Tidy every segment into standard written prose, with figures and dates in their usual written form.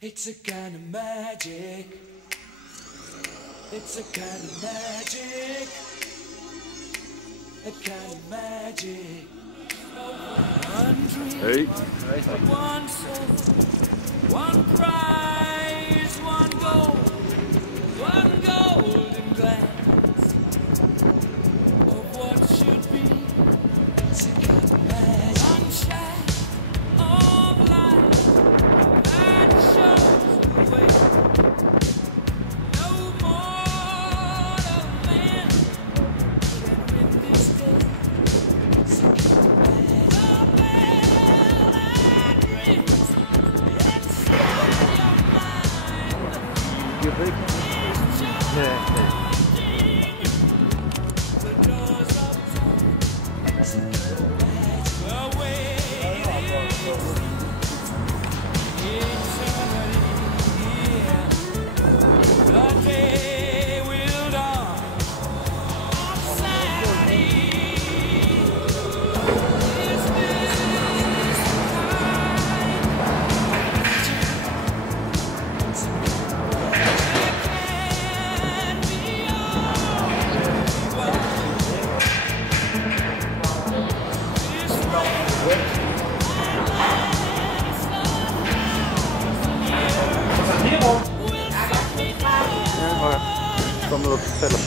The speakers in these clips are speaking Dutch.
It's a kind of magic. It's a kind of magic. A kind of magic. One dream, one soul, one prize, one golden glance of what should be. It's a kind of magic. One shine of light that shows the way. No mortal man can win this day. It's a kind of magic. The bell that rings inside your mind. You break? Yeah. Kom nu op til fælder.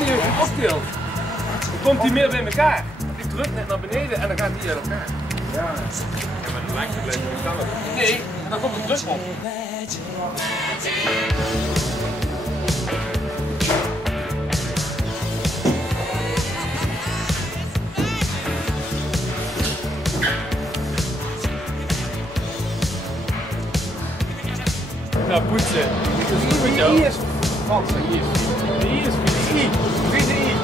Die is opdeelt. Dan komt hij meer bij elkaar. Ik druk net naar beneden en dan gaat hij uit elkaar. Ja. Maar dan lijkt het blijven staan. Nee, dan komt de druk op. Nou, poetsen. Hier is Frans, hier is. Hier is VDI.